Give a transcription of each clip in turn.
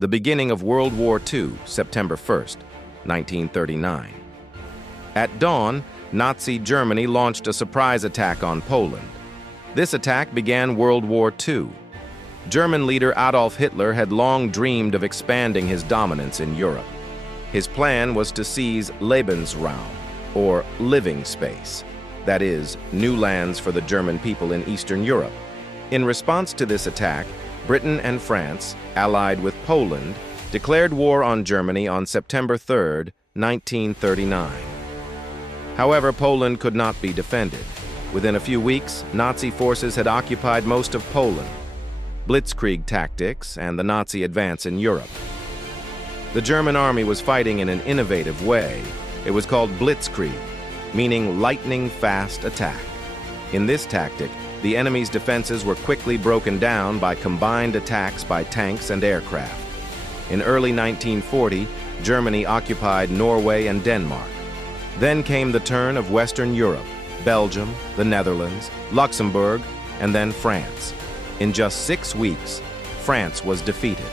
The beginning of World War II, September 1st, 1939. At dawn, Nazi Germany launched a surprise attack on Poland. This attack began World War II. German leader Adolf Hitler had long dreamed of expanding his dominance in Europe. His plan was to seize Lebensraum, or living space, that is, new lands for the German people in Eastern Europe. In response to this attack, Britain and France, allied with Poland, declared war on Germany on September 3, 1939. However, Poland could not be defended. Within a few weeks, Nazi forces had occupied most of Poland. Blitzkrieg tactics and the Nazi advance in Europe. The German army was fighting in an innovative way. It was called Blitzkrieg, meaning lightning-fast attack. In this tactic, the enemy's defenses were quickly broken down by combined attacks by tanks and aircraft. In early 1940, Germany occupied Norway and Denmark. Then came the turn of Western Europe, Belgium, the Netherlands, Luxembourg, and then France. In just 6 weeks, France was defeated.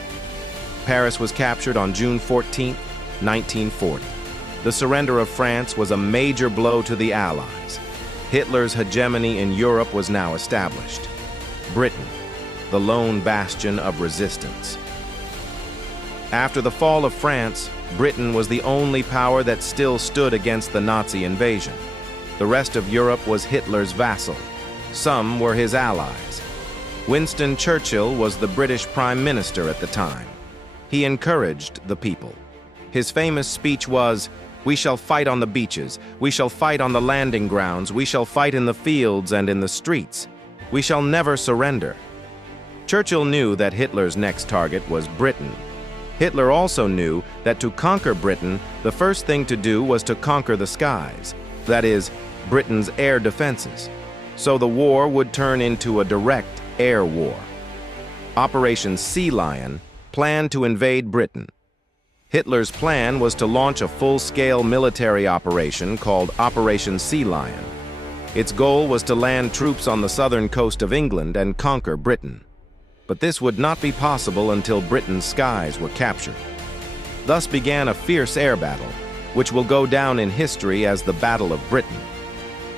Paris was captured on June 14, 1940. The surrender of France was a major blow to the Allies. Hitler's hegemony in Europe was now established. Britain, the lone bastion of resistance. After the fall of France, Britain was the only power that still stood against the Nazi invasion. The rest of Europe was Hitler's vassal. Some were his allies. Winston Churchill was the British Prime Minister at the time. He encouraged the people. His famous speech was, "We shall fight on the beaches, we shall fight on the landing grounds, we shall fight in the fields and in the streets. We shall never surrender." Churchill knew that Hitler's next target was Britain. Hitler also knew that to conquer Britain, the first thing to do was to conquer the skies, that is, Britain's air defenses. So the war would turn into a direct air war. Operation Sea Lion planned to invade Britain. Hitler's plan was to launch a full-scale military operation called Operation Sea Lion. Its goal was to land troops on the southern coast of England and conquer Britain. But this would not be possible until Britain's skies were captured. Thus began a fierce air battle, which will go down in history as the Battle of Britain.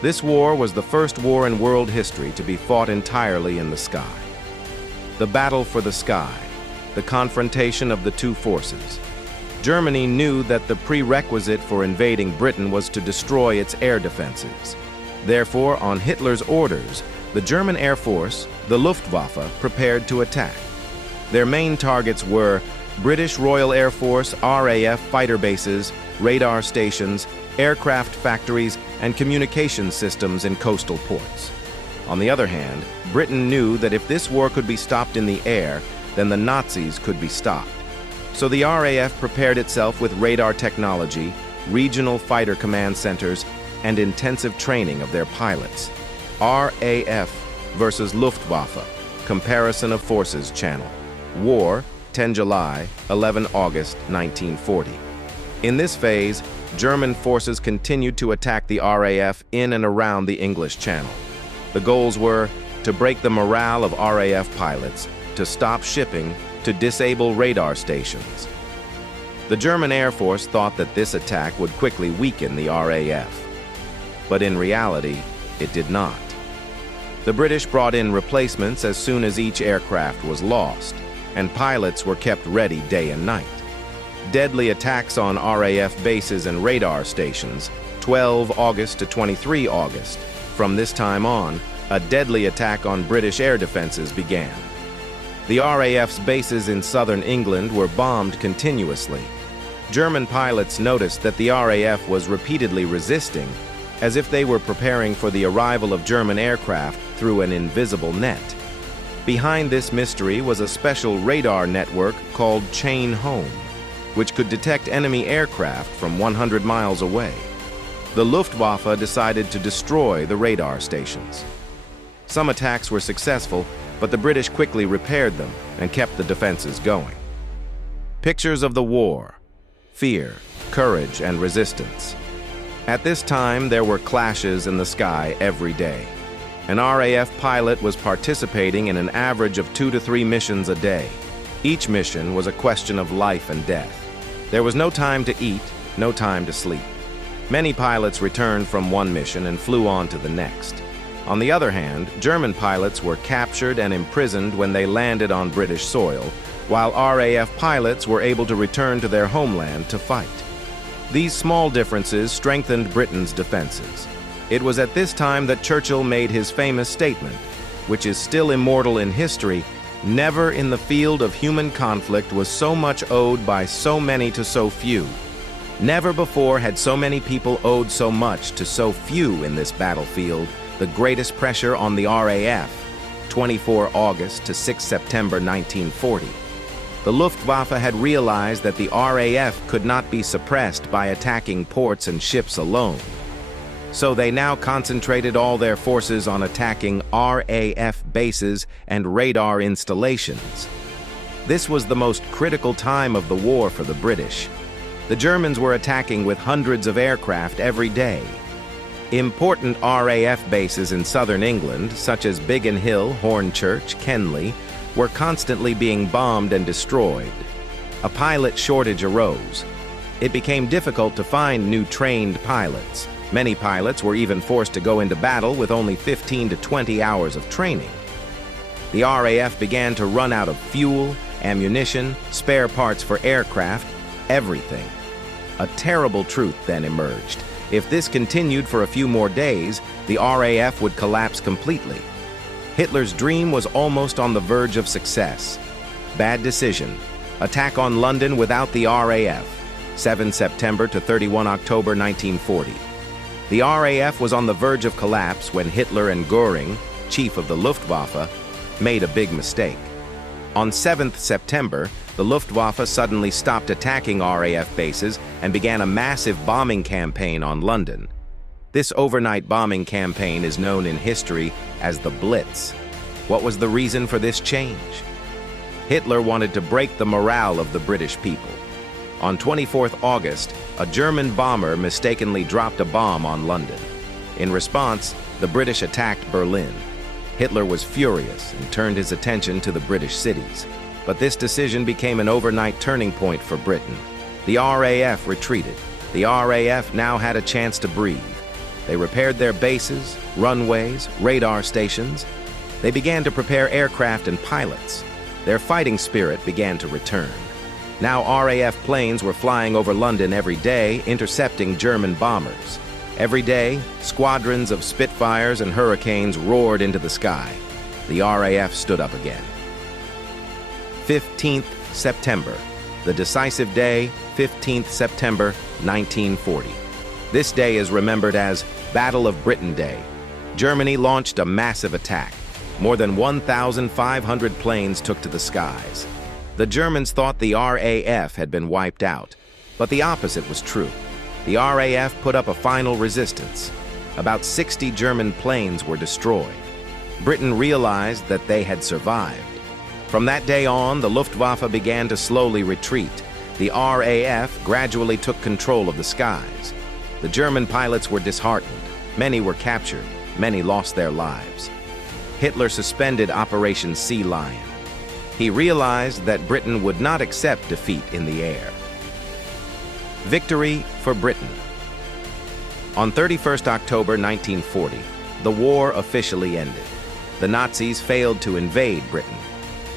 This war was the first war in world history to be fought entirely in the sky. The battle for the sky, the confrontation of the two forces. Germany knew that the prerequisite for invading Britain was to destroy its air defenses. Therefore, on Hitler's orders, the German Air Force, the Luftwaffe, prepared to attack. Their main targets were British Royal Air Force RAF fighter bases, radar stations, aircraft factories, and communication systems in coastal ports. On the other hand, Britain knew that if this war could be stopped in the air, then the Nazis could be stopped. So the RAF prepared itself with radar technology, regional fighter command centers, and intensive training of their pilots. RAF versus Luftwaffe, Comparison of Forces Channel. War, 10 July, 11 August 1940. In this phase, German forces continued to attack the RAF in and around the English Channel. The goals were to break the morale of RAF pilots, to stop shipping, to disable radar stations. The German Air Force thought that this attack would quickly weaken the RAF. But in reality, it did not. The British brought in replacements as soon as each aircraft was lost, and pilots were kept ready day and night. Deadly attacks on RAF bases and radar stations, 12 August to 23 August. From this time on, a deadly attack on British air defenses began. The RAF's bases in southern England were bombed continuously. German pilots noticed that the RAF was repeatedly resisting, as if they were preparing for the arrival of German aircraft through an invisible net. Behind this mystery was a special radar network called Chain Home, which could detect enemy aircraft from 100 miles away. The Luftwaffe decided to destroy the radar stations. Some attacks were successful, but the British quickly repaired them and kept the defenses going. Pictures of the war: fear, courage, and resistance. At this time, there were clashes in the sky every day. An RAF pilot was participating in an average of 2 to 3 missions a day. Each mission was a question of life and death. There was no time to eat, no time to sleep. Many pilots returned from one mission and flew on to the next. On the other hand, German pilots were captured and imprisoned when they landed on British soil, while RAF pilots were able to return to their homeland to fight. These small differences strengthened Britain's defenses. It was at this time that Churchill made his famous statement, which is still immortal in history: "Never in the field of human conflict was so much owed by so many to so few. Never before had so many people owed so much to so few in this battlefield, the greatest pressure on the RAF, 24 August to 6 September 1940. The Luftwaffe had realized that the RAF could not be suppressed by attacking ports and ships alone. So they now concentrated all their forces on attacking RAF bases and radar installations. This was the most critical time of the war for the British. The Germans were attacking with hundreds of aircraft every day. Important RAF bases in southern England, such as Biggin Hill, Hornchurch, Kenley, were constantly being bombed and destroyed. A pilot shortage arose. It became difficult to find new trained pilots. Many pilots were even forced to go into battle with only 15 to 20 hours of training. The RAF began to run out of fuel, ammunition, spare parts for aircraft, everything. A terrible truth then emerged. If this continued for a few more days, the RAF would collapse completely. Hitler's dream was almost on the verge of success. Bad decision. Attack on London without the RAF, 7 September to 31 October 1940. The RAF was on the verge of collapse when Hitler and Göring, chief of the Luftwaffe, made a big mistake. On 7th September, the Luftwaffe suddenly stopped attacking RAF bases and began a massive bombing campaign on London. This overnight bombing campaign is known in history as the Blitz. What was the reason for this change? Hitler wanted to break the morale of the British people. On 24th August, a German bomber mistakenly dropped a bomb on London. In response, the British attacked Berlin. Hitler was furious and turned his attention to the British cities. But this decision became an overnight turning point for Britain. The RAF retreated. The RAF now had a chance to breathe. They repaired their bases, runways, radar stations. They began to prepare aircraft and pilots. Their fighting spirit began to return. Now RAF planes were flying over London every day, intercepting German bombers. Every day, squadrons of Spitfires and Hurricanes roared into the sky. The RAF stood up again. 15th September, the decisive day, 15th September, 1940. This day is remembered as Battle of Britain Day. Germany launched a massive attack. More than 1,500 planes took to the skies. The Germans thought the RAF had been wiped out, but the opposite was true. The RAF put up a final resistance. About 60 German planes were destroyed. Britain realized that they had survived. From that day on, the Luftwaffe began to slowly retreat. The RAF gradually took control of the skies. The German pilots were disheartened. Many were captured. Many lost their lives. Hitler suspended Operation Sea Lion. He realized that Britain would not accept defeat in the air. Victory for Britain. On 31st October 1940, the war officially ended. The Nazis failed to invade Britain.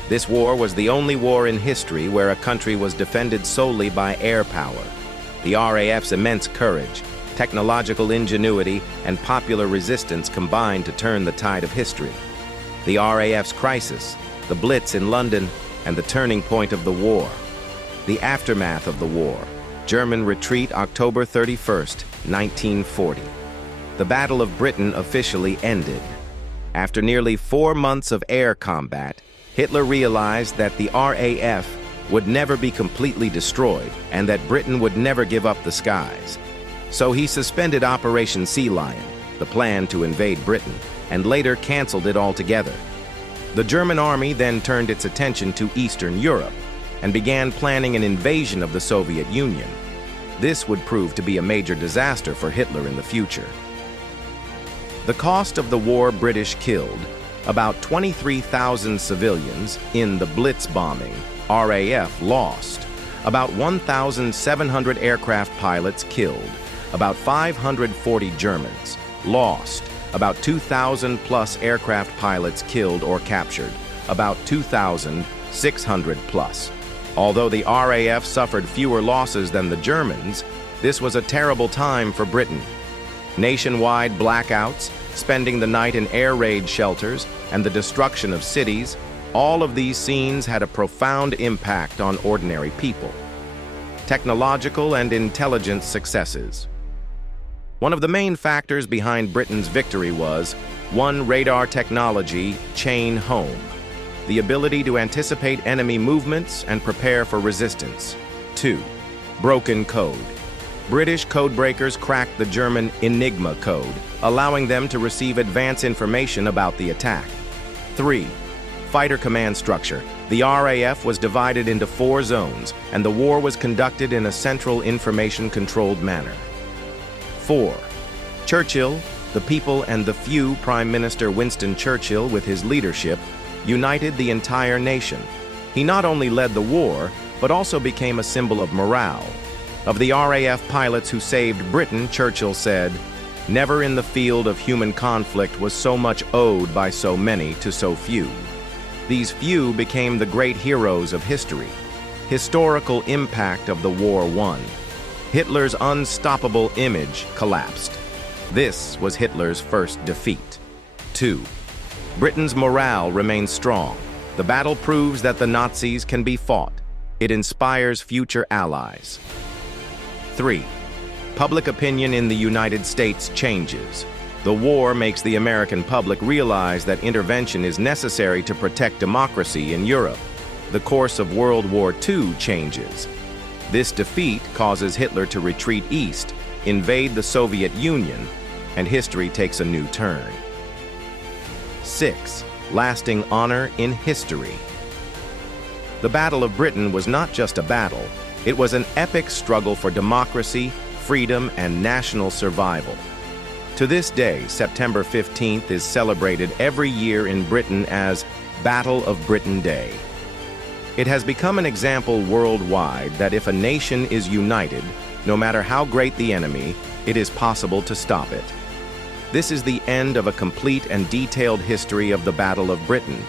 This war was the only war in history where a country was defended solely by air power. The RAF's immense courage, technological ingenuity, and popular resistance combined to turn the tide of history. The RAF's crisis, the Blitz in London, and the turning point of the war. The aftermath of the war. German retreat October 31st, 1940. The Battle of Britain officially ended. After nearly 4 months of air combat, Hitler realized that the RAF would never be completely destroyed and that Britain would never give up the skies. So he suspended Operation Sea Lion, the plan to invade Britain, and later canceled it altogether. The German army then turned its attention to Eastern Europe and began planning an invasion of the Soviet Union. This would prove to be a major disaster for Hitler in the future. The cost of the war: British killed, About 23,000 civilians in the Blitz bombing, RAF, lost. About 1,700 aircraft pilots killed. About 540 Germans lost. About 2,000 plus aircraft pilots killed or captured. About 2,600 plus. Although the RAF suffered fewer losses than the Germans, this was a terrible time for Britain. Nationwide blackouts, spending the night in air raid shelters, and the destruction of cities, all of these scenes had a profound impact on ordinary people. Technological and intelligence successes. One of the main factors behind Britain's victory was 1. Radar technology, chain home. The ability to anticipate enemy movements and prepare for resistance. 2. Broken code. British codebreakers cracked the German Enigma code, allowing them to receive advance information about the attack. 3. Fighter command structure. The RAF was divided into 4 zones, and the war was conducted in a central information-controlled manner. 4. Churchill, the people and the few, Prime Minister Winston Churchill, with his leadership, united the entire nation. He not only led the war, but also became a symbol of morale. Of the RAF pilots who saved Britain, Churchill said, "Never in the field of human conflict was so much owed by so many to so few." These few became the great heroes of history. Historical impact of the war won. Hitler's unstoppable image collapsed. This was Hitler's first defeat. 2. Britain's morale remains strong. The battle proves that the Nazis can be fought. It inspires future allies. 3. Public opinion in the United States changes. The war makes the American public realize that intervention is necessary to protect democracy in Europe. The course of World War II changes. This defeat causes Hitler to retreat east, invade the Soviet Union, and history takes a new turn. 6. Lasting honor in history. The Battle of Britain was not just a battle, it was an epic struggle for democracy, freedom, and national survival. To this day, September 15th is celebrated every year in Britain as Battle of Britain Day. It has become an example worldwide that if a nation is united, no matter how great the enemy, it is possible to stop it. This is the end of a complete and detailed history of the Battle of Britain,